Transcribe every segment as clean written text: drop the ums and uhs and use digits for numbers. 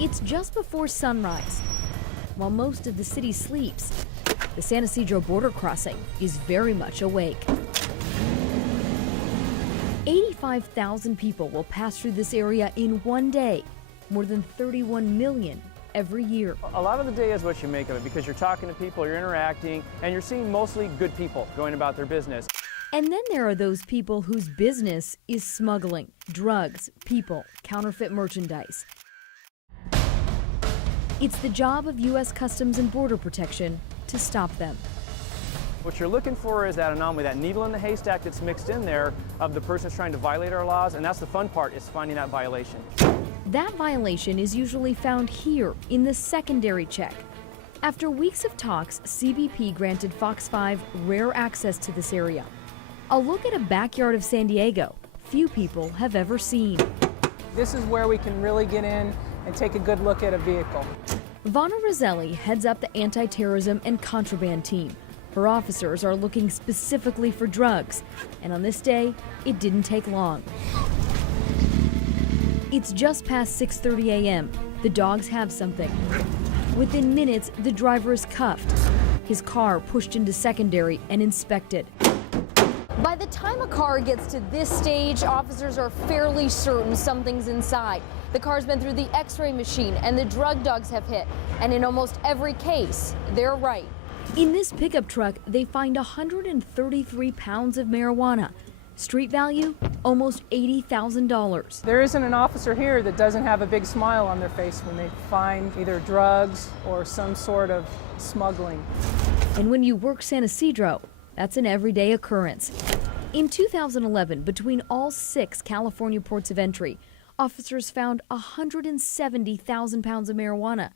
It's just before sunrise. While most of the city sleeps, the San Ysidro border crossing is very much awake. 85,000 people will pass through this area in one day, more than 31 million every year. A lot of the day is what you make of it, because you're talking to people, you're interacting, and you're seeing mostly good people going about their business. And then there are those people whose business is smuggling drugs, people, counterfeit merchandise. It's the job of U.S. Customs and Border Protection to stop them. What you're looking for is that anomaly, that needle in the haystack that's mixed in there of the person who's trying to violate our laws, and that's the fun part, is finding that violation. That violation is usually found here in the secondary check. After weeks of talks, CBP granted Fox 5 rare access to this area. A look at a backyard of San Diego few people have ever seen. This is where we can really get in and take a good look at a vehicle. Vanna Roselli heads up the anti-terrorism and contraband team. Her officers are looking specifically for drugs, and on this day, it didn't take long. It's just past 6:30 a.m. The dogs have something. Within minutes, the driver is cuffed, his car pushed into secondary and inspected. By the time a car gets to this stage, officers are fairly certain something's inside. The car's been through the X-ray machine and the drug dogs have hit. And in almost every case, they're right. In this pickup truck, they find 133 pounds of marijuana. Street value, almost $80,000. There isn't an officer here that doesn't have a big smile on their face when they find either drugs or some sort of smuggling. And when you work San Ysidro, that's an everyday occurrence. In 2011, between all 6 California ports of entry, officers found 170,000 pounds of marijuana,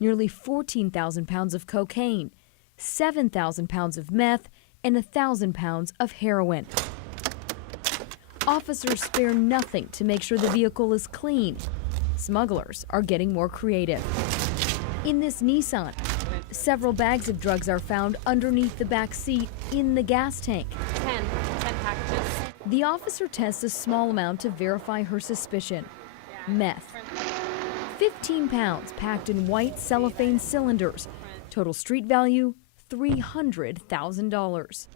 nearly 14,000 pounds of cocaine, 7,000 pounds of meth, and 1,000 pounds of heroin. Officers spare nothing to make sure the vehicle is clean. Smugglers are getting more creative. In this Nissan, several bags of drugs are found underneath the back seat in the gas tank. 10 packages. The officer tests a small amount to verify her suspicion. Meth. 15 pounds packed in white cellophane cylinders. Total street value, $300,000.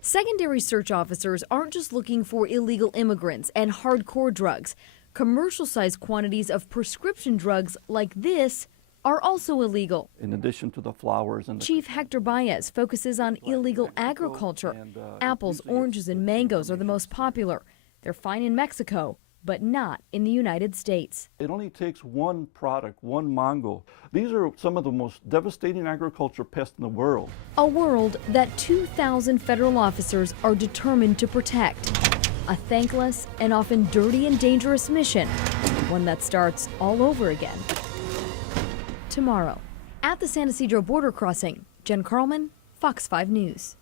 Secondary search officers aren't just looking for illegal immigrants and hardcore drugs. Commercial-sized quantities of prescription drugs like this are also illegal. In addition to the flowers and Chief Hector Baez focuses on illegal agriculture. Apples, oranges, and mangoes are the most popular. They're fine in Mexico, but not in the United States. it only takes one product, one mango. These are some of the most devastating agriculture pests in the world. A world that 2,000 federal officers are determined to protect. A thankless and often dirty and dangerous mission, one that starts all over again tomorrow. At the San Ysidro border crossing, Jen Carlman, Fox 5 News.